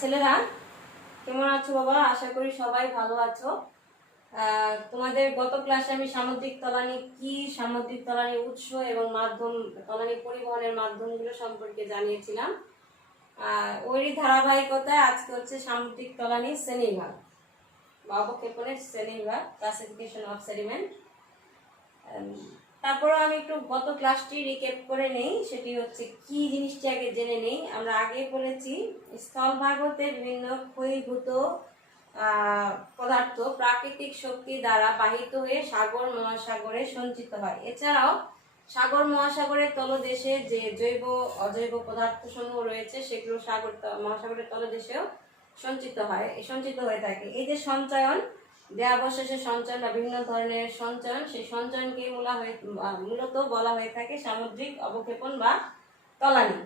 ছেলেরা কেমন আছো বাবা? আশা করি সবাই ভালো আছো। তোমাদের গত ক্লাসে আমি সামুদ্রিক তলানি কি, সামুদ্রিক তলানি উৎস এবং মাধ্যম, তলানি পরিবহনের মাধ্যমগুলো সম্পর্কে জানিয়েছিলাম। ওইরই ধারাবাহিকতায় আজকে হচ্ছে সামুদ্রিক তলানি শ্রেণীবিভাগ বা অবক্ষেপণের শ্রেণীবিভাগ, ক্লাসিফিকেশন অফ সেডিমেন্ট। তারপরে আমি একটু গত ক্লাসটি রিক্যাপ করে নেই, সেটি হচ্ছে কি জিনিসটি আগে জেনে নেই। আমরা আগে বলেছি স্থলভাগ হতে বিভিন্ন ক্ষয়ীভূত পদার্থ প্রাকৃতিক শক্তি দ্বারা বাহিত হয়ে সাগর মহাসাগরে সঞ্চিত হয়। এছাড়াও সাগর মহাসাগরের তলদেশে যে জৈব অজৈব পদার্থ সমূহ রয়েছে সেগুলো মহাসাগরের তলদেশেও সঞ্চিত হয়ে থাকে। এই যে সঞ্চয়ন, দেহাবশেষের সঞ্চয়ন বা বিভিন্ন ধরনের সঞ্চয়ন, সেই সঞ্চয়নকে মূলত বলা হয়ে থাকে সামুদ্রিক অবক্ষেপণ বা তলানি।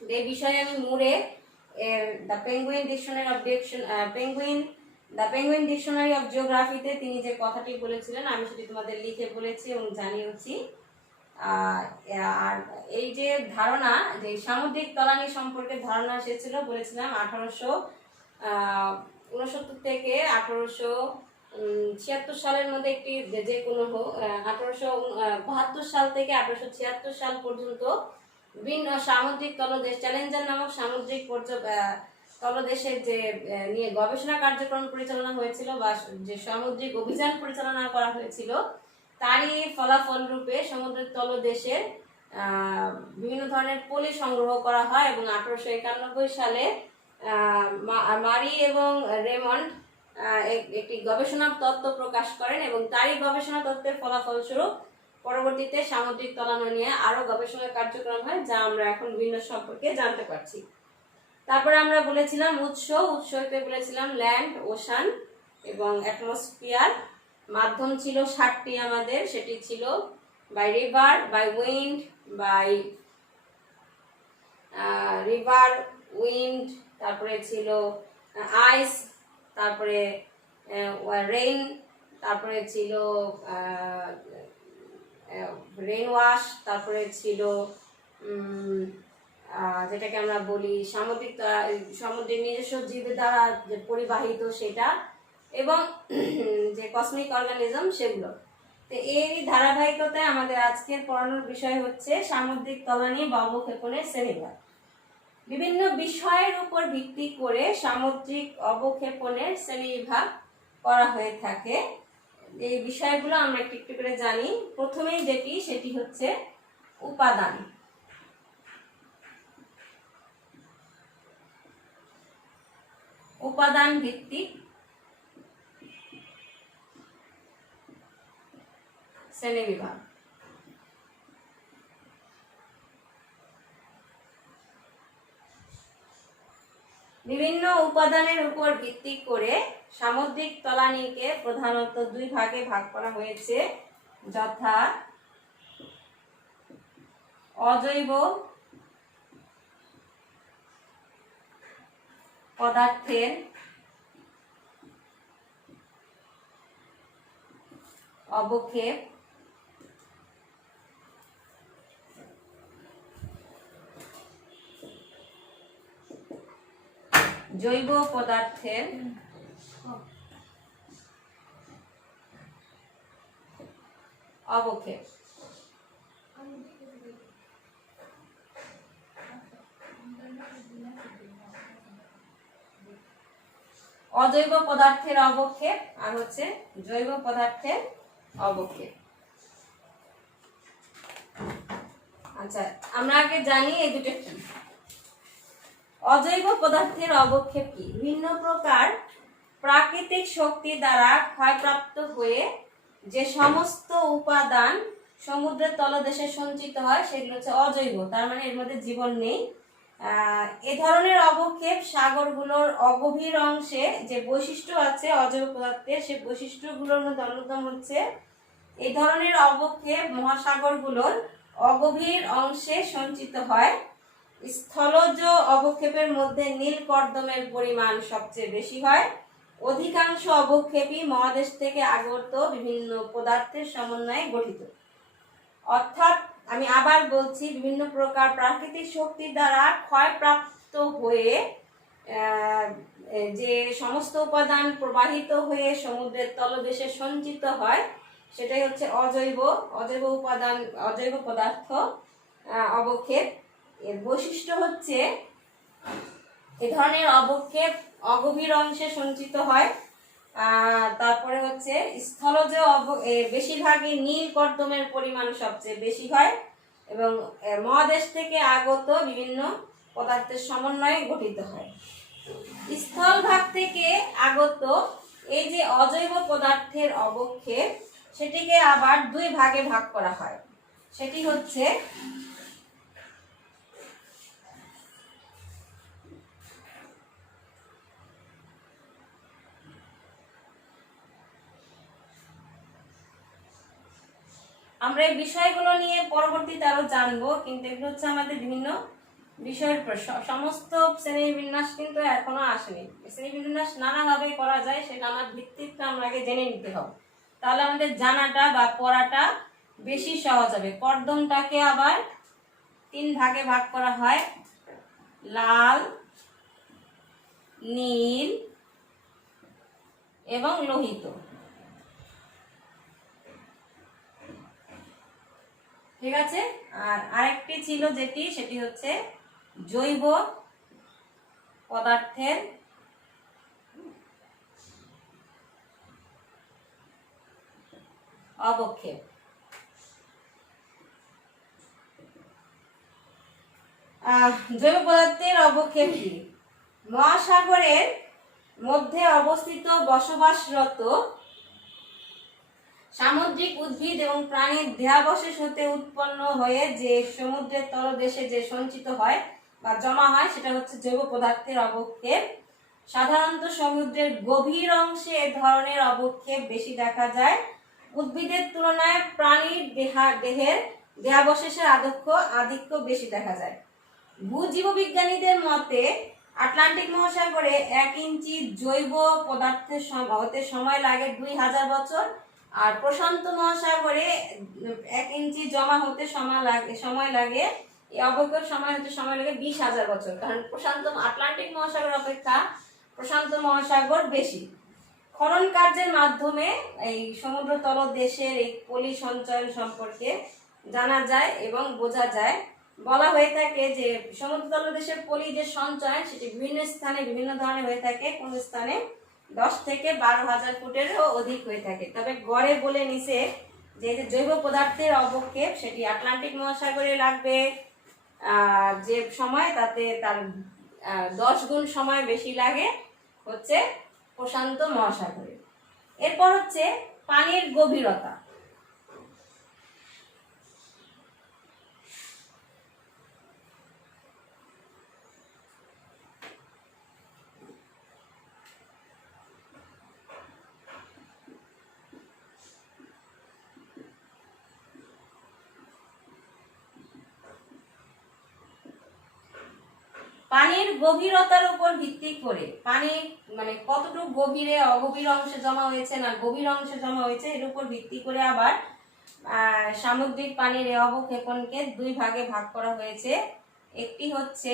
এই বিষয়ে আমি মুরে দ্য পেঙ্গুইন ডিকশনারি অফ জিওগ্রাফিতে তিনি যে কথাটি বলেছিলেন আমি সেটি তোমাদের লিখে বলেছি এবং জানিয়েছি। আর এই যে ধারণা, যে সামুদ্রিক তলানি সম্পর্কে ধারণা এসেছিল বলেছিলাম 1869 থেকে 1876 সালের মধ্যে একটি, যে কোনো 1872 সাল থেকে 1876 সাল পর্যন্ত বিভিন্ন সামুদ্রিক তলদেশ চ্যালেঞ্জার নামক সামুদ্রিক তলদেশের যে নিয়ে গবেষণা কার্যক্রম পরিচালনা হয়েছিল বা যে সামুদ্রিক অভিযান পরিচালনা করা হয়েছিল, তারই ফলাফল রূপে সমুদ্রের তলদেশের বিভিন্ন ধরনের পলি সংগ্রহ করা হয় এবং 1891 সালে মারি এবং রেমন্ড একটি গবেষণা তত্ত্ব প্রকাশ করেন এবং তারই গবেষণা তত্ত্বের ফলাফল স্বরূপ পরবর্তীতে সামুদ্রিক তলানি নিয়ে আরো গবেষণা কার্যক্রম হয়, যা আমরা এখন বিভিন্ন সম্পর্কে জানতে পারছি। তারপরে আমরা বলেছিলাম উৎসতে বলেছিলাম ল্যান্ড, ওশান এবং অ্যাটমসফিয়ার। মাধ্যম ছিল 7টি আমাদের, সেটি ছিল by river, by wind, by river, wind, তারপরে ছিল আইস, তারপরে রেইন, তারপরে ছিল রেইন ওয়াশ, তারপরে ছিল যেটাকে আমরা বলি সামুদ্রিক নিজস্ব জীবের দ্বারা যে পরিবাহিত সেটা, এবং যে কসমিক অর্গানিজম সেগুলো। তো এই ধারাবাহিকতায় আমাদের আজকের পড়ানোর বিষয় হচ্ছে সামুদ্রিক তলানি বা অবক্ষেপণের শ্রেণীবিভাগ। বিভিন্ন বিষয়ের উপর ভিত্তি করে সামুদ্রিক অবক্ষেপণের শ্রেণীবিভাগ করা হয়ে থাকে। এই বিষয়গুলো আমরা একটু একটু করে জানি। প্রথমেই যেটি, সেটি হচ্ছে উপাদান। উপাদান ভিত্তিক শ্রেণীবিভাগ। বিভিন্ন উপাদানের উপর ভিত্তি করে সামুদ্রিক তলানিকে প্রধানত 2 ভাগে ভাগ করা হয়েছে, যথা অজৈব পদার্থের অবক্ষেপ জৈব পদার্থের অবক্ষেপ। অজৈব পদার্থের অবক্ষেপ আর হচ্ছে জৈব পদার্থের অবক্ষেপ। আচ্ছা, আমরা আগে জানি এই দুটো কি। অজৈব পদার্থের অবক্ষেপ কি? বিভিন্ন প্রকার প্রাকৃতিক শক্তি দ্বারা ক্ষয়প্রাপ্ত হয়ে যে সমস্ত উপাদান সমুদ্রের তলদেশে সঞ্চিত হয় সেগুলো হচ্ছে অজৈব, তার মানে এর মধ্যে জীবন নেই। এ ধরনের অবক্ষেপ সাগরগুলোর অগভীর অংশে যে বৈশিষ্ট্য আছে অজৈব পদার্থের, সেই বৈশিষ্ট্যগুলোর মধ্যে অন্যতম হচ্ছে এই ধরনের অবক্ষেপ মহাসাগরগুলোর অগভীর অংশে সঞ্চিত হয়। স্থলজ অবক্ষেপের মধ্যে নীল কর্দমের পরিমাণ সবচেয়ে বেশি হয়। অধিকাংশ অবক্ষেপই মহাদেশ থেকে আগত বিভিন্ন পদার্থের সমন্বয়ে গঠিত। অর্থাৎ আমি আবার বলছি, বিভিন্ন প্রকার প্রাকৃতিক শক্তি দ্বারা ক্ষয়প্রাপ্ত হয়ে যে সমস্ত উপাদান প্রবাহিত হয়ে সমুদ্রের তলদেশে সঞ্চিত হয় সেটাই হচ্ছে অজৈব উপাদান, অজৈব পদার্থ অবক্ষেপ। এর বৈশিষ্ট্য হচ্ছে এ ধরনের অবক্ষেপ অগভীর অংশে সঞ্চিত হয়। তারপরে হচ্ছে স্থলজ বেশিরভাগই নীল কর্দমের পরিমাণ সবচেয়ে বেশি হয় এবং মহাদেশ থেকে আগত বিভিন্ন পদার্থের সমন্বয়ে গঠিত হয়। স্থলভাগ থেকে আগত এই যে অজৈব পদার্থের অবক্ষেপ সেটিকে আবার দুই ভাগে ভাগ করা হয়। সেটি হচ্ছে আমরা এই বিষয়গুলো নিয়ে পরবর্তীতে আরো জানবো, কিন্তু এগুলো হচ্ছে আমাদের বিভিন্ন বিষয়ের সমস্ত শ্রেণীবিন্যাস কিন্তু এখনো আসেনি। শ্রেণীবিন্যাস নানাভাবে করা যায়, সে নানা ভিত্তিটা আমরা আগে জেনে নিতে হবে, তাহলে আমাদের জানাটা বা পড়াটা বেশি সহজ হবে। কর্দমটাকে আবার তিন ভাগে ভাগ করা হয়, লাল, নীল এবং লোহিত। ঠিক আছে। আর আরেকটি ছিল সেটি হচ্ছে জৈব পদার্থের অবক্ষেপ। জৈব পদার্থের অবক্ষেপ কি? মহাসাগরের মধ্যে অবস্থিত বসবাসরত সামুদ্রিক উদ্ভিদ এবং প্রাণীর দেহাবশেষ হতে উৎপন্ন হয়ে যে সমুদ্রের তলদেশে যে সঞ্চিত হয় বা জমা হয় সেটা হচ্ছে জৈব পদার্থের অবক্ষেপ। সাধারণত সমুদ্রের গভীর অংশে এ ধরনের অবক্ষেপ বেশি দেখা যায়। উদ্ভিদের তুলনায় প্রাণীর দেহের দেহাবশেষের আধিক্য বেশি দেখা যায়। ভূজীববিজ্ঞানীদের মতে আটলান্টিক মহাসাগরে 1 ইঞ্চি জৈব পদার্থের হতে সময় লাগে 2000 বছর, আর প্রশান্ত মহাসাগরে 1 ইঞ্চি জমা হতে সময় লাগে এই অবক্ষেপ সময় হতে সময় লাগে 20,000 বছর। কারণ আটলান্টিক মহাসাগর অপেক্ষা প্রশান্ত মহাসাগর বেশি। খনন কার্যের মাধ্যমে এই সমুদ্র তলদেশের এই পলি সঞ্চয়ন সম্পর্কে জানা যায় এবং বোঝা যায়। বলা হয়ে থাকে যে সমুদ্র তলদেশের পলি যে সঞ্চয়ন সেটি বিভিন্ন স্থানে বিভিন্ন ধরনের হয়ে থাকে, কোন স্থানে 10 থেকে 12,000 ফুটেরও অধিক হয়ে থাকে। তবে গড়ে বলে নিছে যে জৈব পদার্থের অবক্ষেপ সেটি আটলান্টিক মহাসাগরে লাগবে যে সময়, তাতে তার 10 গুণ সময় বেশি লাগে হচ্ছে প্রশান্ত মহাসাগরে। এরপর হচ্ছে পানির গভীরতা। পানির গভীরতার উপর ভিত্তি করে পানি মানে কতটুকু গভীরে অগভীর অংশে জমা হয়েছে না গভীর অংশে জমা হয়েছে এর উপর ভিত্তি করে আবার সামুদ্রিক পানির এই অবক্ষেপণকে দুই ভাগে ভাগ করা হয়েছে। একটি হচ্ছে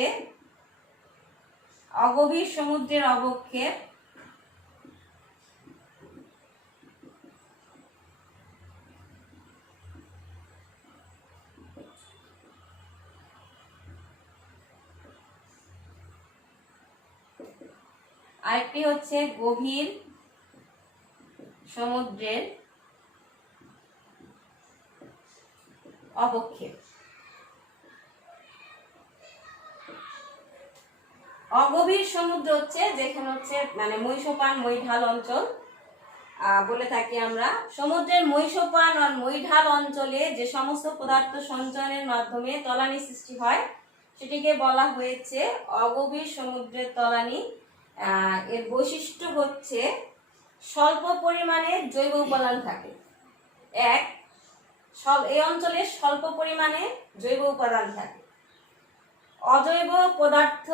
অগভীর সমুদ্রের অবক্ষেপ, আরেকটি হচ্ছে গভীর সমুদ্রের অবক্ষেপ। অগভীর সমুদ্র হচ্ছে যেখানে হচ্ছে মানে মৈশপান মৈঢাল অঞ্চল বলে থাকি আমরা। সমুদ্রের মৈশপান আর মৈঢাল অঞ্চলে যে সমস্ত পদার্থ সঞ্চয়নের মাধ্যমে তলানি সৃষ্টি হয় সেটিকে বলা হয়েছে অগভীর সমুদ্রের তলানি। এর বৈশিষ্ট্য হচ্ছে স্বল্প পরিমাণে জৈব উপাদান থাকে। এই অঞ্চলে স্বল্প পরিমাণে জৈব উপাদান থাকে। অজৈব পদার্থ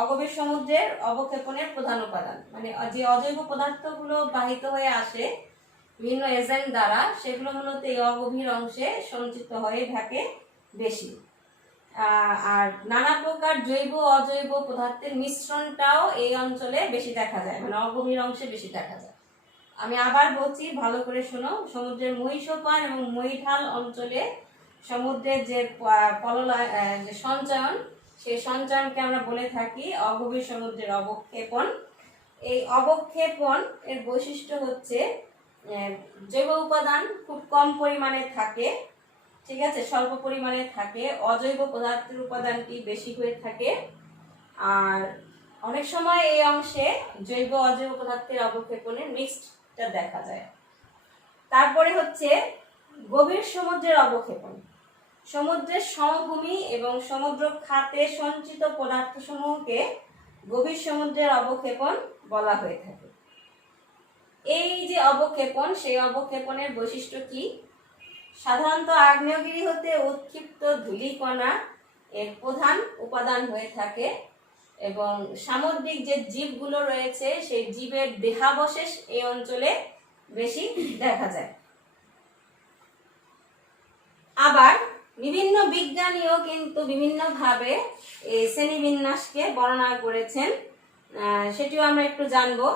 অগভীর সমুদ্রের অবক্ষেপণের প্রধান উপাদান। মানে যে অজৈব পদার্থগুলো বাহিত হয়ে আসে বিভিন্ন এজেন্ট দ্বারা সেগুলো মূলত এই অগভীর অংশে সঞ্চিত হয়ে থাকে বেশি। আর নানা প্রকার জৈব অজৈব পদার্থের মিশ্রণটাও এই অঞ্চলে বেশি দেখা যায়, মানে অগভীর অংশে বেশি দেখা যায়। আমি আবার বলছি, ভালো করে শোনো। সমুদ্রের মহীসোপান এবং মহীঢাল অঞ্চলে সমুদ্রের যে যে সঞ্চয়ন, সেই সঞ্চয়নকে আমরা বলে থাকি অগভীর সমুদ্রের অবক্ষেপণ। এই অবক্ষেপণ এর বৈশিষ্ট্য হচ্ছে জৈব উপাদান খুব কম পরিমাণে থাকে, ঠিক আছে, স্বল্প পরিমাণে থাকে। অজৈব পদার্থের উপাদানটি বেশি হয়ে থাকে। আর অনেক সময় এই অংশে জৈব অজৈব পদার্থের অবক্ষেপণের মিক্সডটা দেখা যায়। তারপরে হচ্ছে গভীর সমুদ্রের অবক্ষেপণ। সমুদ্রের সমভূমি এবং সমুদ্র খাতে সঞ্চিত পদার্থসমূহকে গভীর সমুদ্রের অবক্ষেপণ বলা হয়ে থাকে। এই যে অবক্ষেপণ, সেই অবক্ষেপণের বৈশিষ্ট্য কি? সাধারণত আগ্নেয়গিরি হতে উৎক্ষিপ্ত ধূলিকণা এর প্রধান উপাদান হয়ে থাকে এবং সামুদ্রিক যে জীবগুলো রয়েছে সেই জীবের দেহাবশেষ এই অঞ্চলে বেশি দেখা যায়। আবার বিভিন্ন বিজ্ঞানীও কিন্তু বিভিন্নভাবে এই শ্রেণীবিন্যাসকে বর্ণনা করেছেন, সেটিও আমরা একটু জানবো।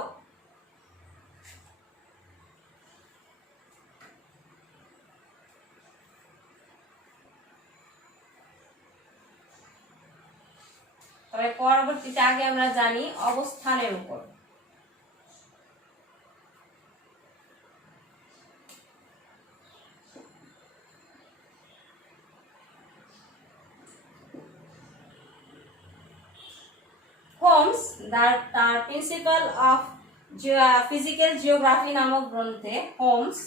তবে পরবর্তীতে আগে আমরা জানি অবস্থানের উপর। হোমস তার প্রিন্সিপাল অফ ফিজিক্যাল জিওগ্রাফি নামক গ্রন্থে হোমস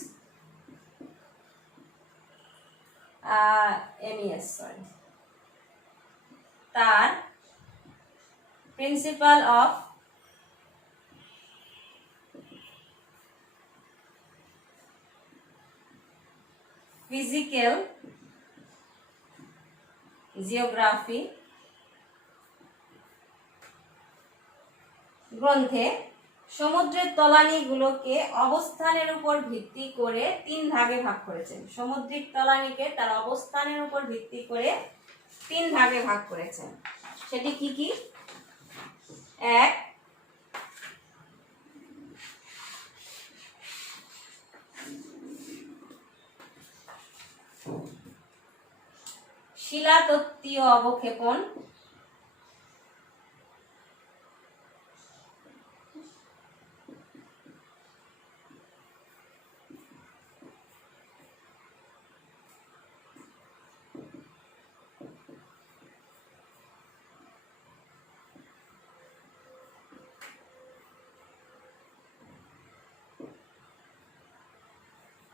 তার প্রিন্সিপাল অফ ফিজিক্যাল জিওগ্রাফি গ্রন্থে সমুদ্রের তলানিগুলোকে অবস্থানের উপর ভিত্তি করে 3 ভাগে ভাগ করেছেন। সামুদ্রিক তলানিকে তার অবস্থানের উপর ভিত্তি করে 3 ভাগে ভাগ করেছেন। সেটি কি কি? 1, শিলাতত্ত্বীয় অবক্ষেপণ।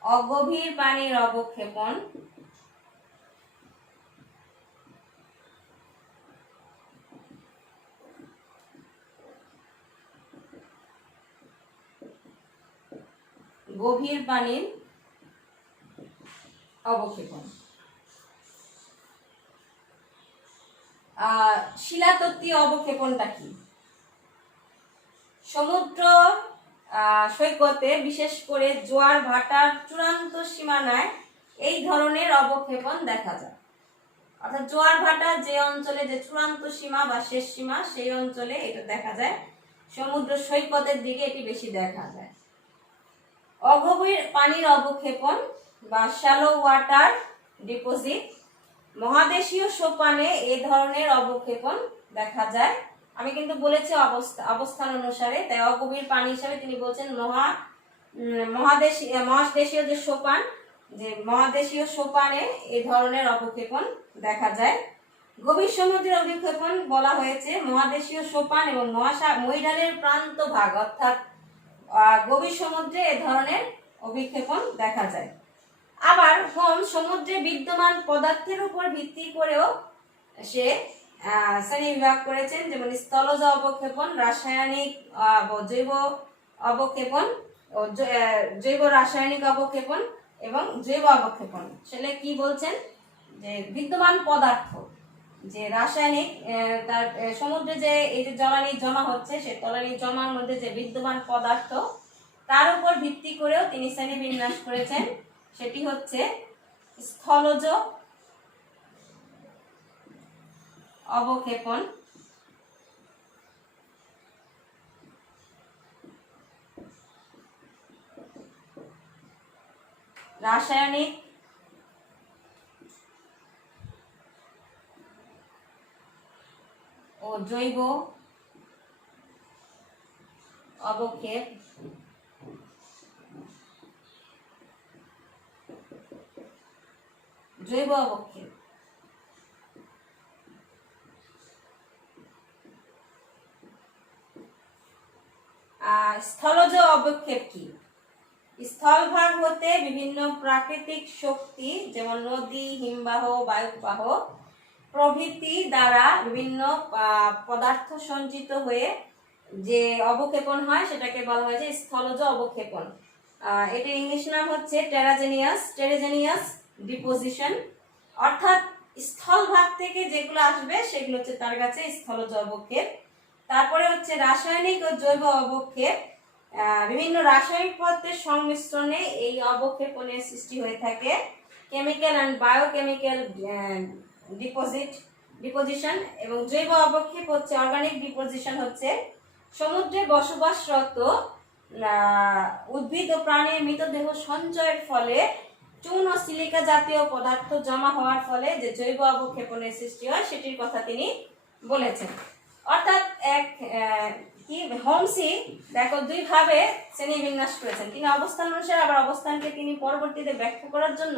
অগভীর পানির অবক্ষেপণ। গভীর পানির অবক্ষেপণ। শিলাতত্ত্বীয় অবক্ষেপণটা কি? সমুদ্র সৈকতে বিশেষ করে জোয়ার ভাটার চূড়ান্ত সীমানায় এই ধরনের অবক্ষেপণ দেখা যায়। অর্থাৎ জোয়ার ভাটা যে অঞ্চলে, যে চূড়ান্ত সীমা বা শেষ সীমা, সেই অঞ্চলে এটা দেখা যায়। সমুদ্র সৈকতের দিকে এটি বেশি দেখা যায়। অগভীর পানির অবক্ষেপণ বা শ্যালো ওয়াটার ডিপোজিট, মহাদেশীয় সোপানে এই ধরনের অবক্ষেপণ দেখা যায়। আমি কিন্তু বলেছি অবস্থান অনুসারে, তাই অগভীর পানি হিসাবে তিনি বলছেন মহাদেশীয় যে সোপান, যে মহাদেশীয় সোপানে এই ধরনের অবক্ষেপণ দেখা যায়। গভীর সমুদ্রের অবক্ষেপণ বলা হয়েছে মহাদেশীয় সোপান এবং মহীঢালের প্রান্ত ভাগ, অর্থাৎ গভীর সমুদ্রে এ ধরনের অবক্ষেপণ দেখা যায়। আবার হোমস সমুদ্রে বিদ্যমান পদার্থের উপর ভিত্তি করেও সে শ্রেণী বিভাগ করেছেন, যেমন স্থলজ অবক্ষেপণ, রাসায়নিক জৈব অবক্ষেপণ, জৈব রাসায়নিক অবক্ষেপণ এবং জৈব অবক্ষেপণ। সেটা কি বলছেন? যে বিদ্যমান পদার্থ, যে রাসায়নিক, তার সমুদ্রে যে এই যে জ্বালানি জমা হচ্ছে, সেই জ্বালানি জমার মধ্যে যে বিদ্যমান পদার্থ, তার উপর ভিত্তি করেও তিনি শ্রেণী বিন্যাস করেছেন। সেটি হচ্ছে স্থলজ অবক্ষেপণ, রাসায়নিক ও জৈব অবক্ষেপ, জৈব অবক্ষেপ। স্থলজ অবক্ষেপ কি? স্থলভাগ হতে বিভিন্ন প্রাকৃতিক শক্তি যেমন নদী, হিমবাহ, বায়ুপ্রবাহ প্রভৃতি দ্বারা বিভিন্ন পদার্থ সঞ্চিত হয়ে যে অবক্ষেপণ হয় সেটাকে বলা হয় যে স্থলজ অবক্ষেপণ। এটার ইংলিশ নাম হচ্ছে টেরাজেনিয়াস ডিপোজিশন। অর্থাৎ স্থলভাগ থেকে যেগুলো আসবে সেগুলো হচ্ছে তার কাছে স্থলজ অবক্ষেপ। তারপরে হচ্ছে রাসায়নিক ও জৈব অবক্ষেপ। বিভিন্ন রাসায়নিক পদার্থের সংমিশ্রণে এই অবক্ষেপণের সৃষ্টি হয়ে থাকে। Chemical and biochemical deposition. এবং জৈব অবক্ষেপ হচ্ছে অর্গানিক ডিপোজিশন, হচ্ছে সমুদ্রে বসবাসরত উদ্ভিদ ও প্রাণীর মৃতদেহ সঞ্চয়ের ফলে চুন ও সিলিকা জাতীয় পদার্থ জমা হওয়ার ফলে যে জৈব অবক্ষেপণের সৃষ্টি হয় সেটির কথা তিনি বলেছেন। অর্থাৎ হোমসি দেখো দুই ভাবে শ্রেণীবিন্যাস করেছেন। তিনি অবস্থান অনুসারে আবার অবস্থানকে তিনি পরবর্তীতে ব্যাখ্যা করার জন্য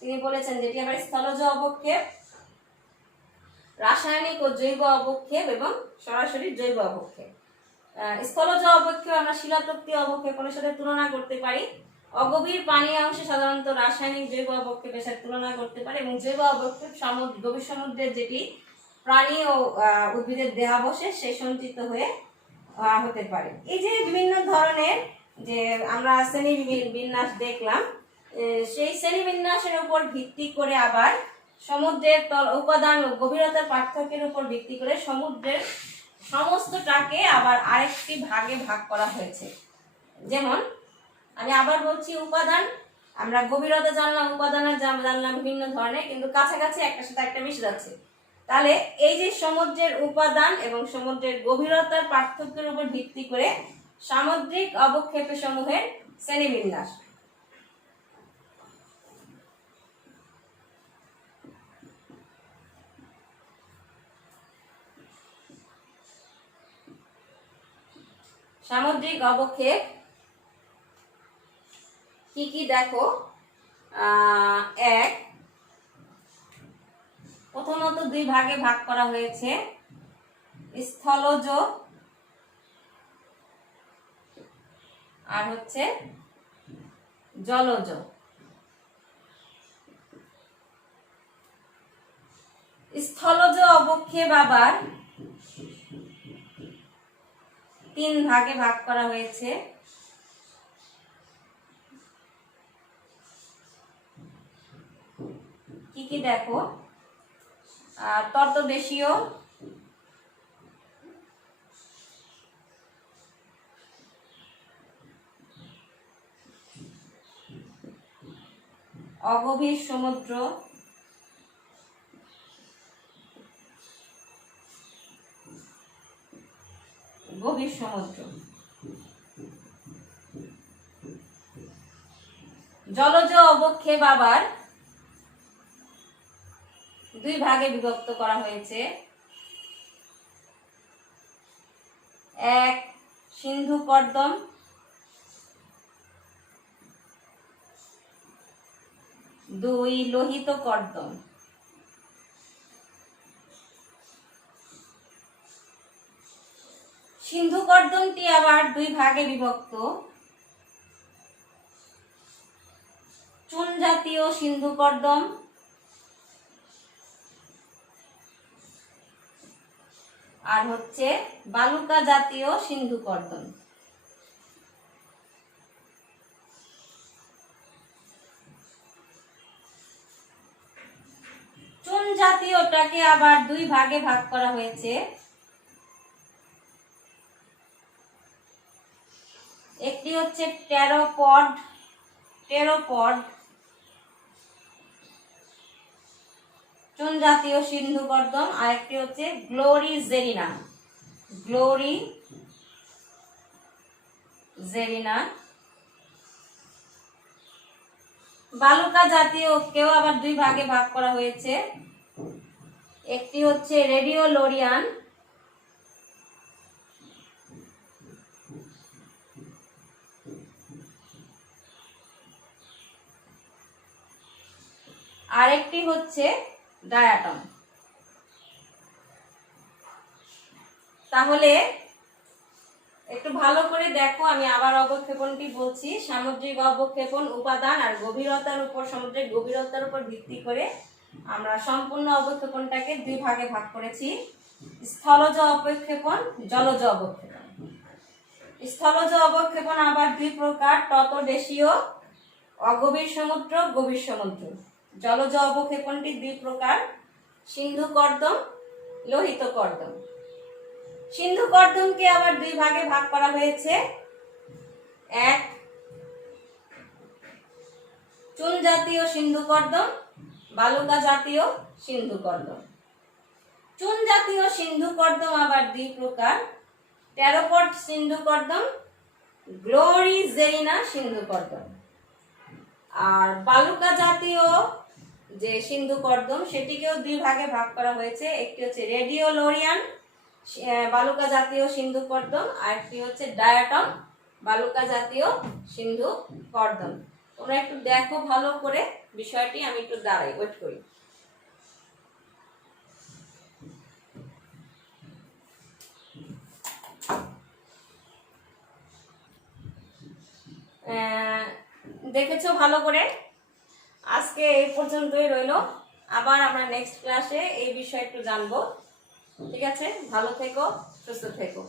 তিনি বলেছেন যেটি আবার স্থলজ অবক্ষেপ, রাসায়নিক ও জৈব অবক্ষেপ এবং সরাসরি জৈব অবক্ষেপ। স্থলজ অবক্ষেপ আমরা শিলাতত্ত্বীয় অবক্ষেপণের সাথে তুলনা করতে পারি। অগভীর পানি অংশে সাধারণত রাসায়নিক জৈব অবক্ষেপের সাথে তুলনা করতে পারি। এবং জৈব অবক্ষেপ গভীর সমুদ্রের যেটি প্রাণী ও উদ্ভিদের দেহাবশেষ সে সঞ্চিত হয়ে হতে পারে। এই যে বিভিন্ন ধরনের যে আমরা শ্রেণী বিন্যাস দেখলাম, সেই শ্রেণী বিন্যাসের উপর ভিত্তি করে আবার সমুদ্রের তল উপাদান ও গভীরতার পার্থক্যের উপর ভিত্তি করে সমুদ্রের সমস্তটাকে আবার আরেকটি ভাগে ভাগ করা হয়েছে। যেমন আমি আবার বলছি, উপাদান আমরা গভীরতা জানলাম, উপাদানের জানলাম বিভিন্ন ধরনের, কিন্তু কাছাকাছি একটার সাথে একটা মিশে যাচ্ছে। তাহলে এই যে সমুদ্রের উপাদান এবং সমুদ্রের গভীরতার পার্থক্যের উপর ভিত্তি করে সামুদ্রিক অবক্ষেপ সমূহের শ্রেণীবিন্যাস। সামুদ্রিক অবক্ষেপ কি কি দেখো। এক, প্রথমত দুই ভাগে ভাগ করা হয়েছে, স্থলজ আর হচ্ছে জলজ। স্থলজ অবক্ষেপ আবার তিন ভাগে ভাগ করা হয়েছে। কি কি দেখো, তর্তদেশীয়, অগভীর সমুদ্র, গভীর সমুদ্র। জলজ অবক্ষেপ আবার দুই ভাগে বিভক্ত করা হয়েছে। এক, সিন্ধু কর্দম, দুই, লোহিত কর্দম। সিন্ধু কর্দমটি আবার দুই ভাগে বিভক্ত, চুন জাতীয় সিন্ধু কর্দম আর হচ্ছে বালুকা জাতীয় সিন্ধু কর্দম। চুন জাতীয়টাকে আবার দুই ভাগে ভাগ করা হয়েছে। একটি হচ্ছে টেরোপড, চুন জাতীয় সিন্ধু কর্দম, আরেকটি হচ্ছে গ্লোরি জেরিনা, গ্লোরি জেরিনা। বালুকা জাতীয় কেও আবার দুই ভাগে ভাগ করা হয়েছে, একটি হচ্ছে রেডিওলোরিয়ান, আরেকটি হচ্ছে ডায়াটম। তাহলে একটু ভালো করে দেখো, আমি আবার অবক্ষেপণটি বলছি। সামুদ্রিক অবক্ষেপণ উপাদান আর গভীরতার উপর, সমুদ্রের গভীরতার উপর ভিত্তি করে আমরা সম্পূর্ণ অবক্ষেপণটাকে দুই ভাগে ভাগ করেছি, স্থলজ অবক্ষেপণ, জলজ অবক্ষেপণ। স্থলজ অবক্ষেপণ আবার দুই প্রকার, ততদেশীয়, অগভীর সমুদ্র, গভীর সমুদ্র। জলজ অবক্ষেপণটি দুই প্রকার, সিন্ধু কর্দম, লোহিত কর্দম। সিন্ধু কর্দমকে আবার দুই ভাগে ভাগ করা হয়েছে, এক চুন জাতীয় সিন্ধু কর্দম, বালুকা জাতীয় সিন্ধু কর্দম। চুন জাতীয় সিন্ধু কর্দম আবার দুই প্রকার, টেরাপট সিন্ধু কর্দম, গ্লোরি জেরিনা সিন্ধু কর্দম। আর বালুকা জাতীয় যে সিন্ধু কর্দম সেটিকেও দুই ভাগে ভাগ করা হয়েছে, একটি হচ্ছে রেডিওলোরিয়ান বালুকা জাতীয় সিন্ধু কর্দম, আর একটি হচ্ছে ডায়াটম বালুকা জাতীয় সিন্ধু কর্দম। তোমরা একটু দেখো ভালো করে বিষয়টি, আমি একটু দাঁড়াই, ওয়েট করি। দেখেছো ভালো করে? আজকে এই পর্যন্তই রইলো, আবার আমরা নেক্সট ক্লাসে এই বিষয়ে একটু জানবো। ঠিক আছে, ভালো থেকো, সুস্থ থেকো।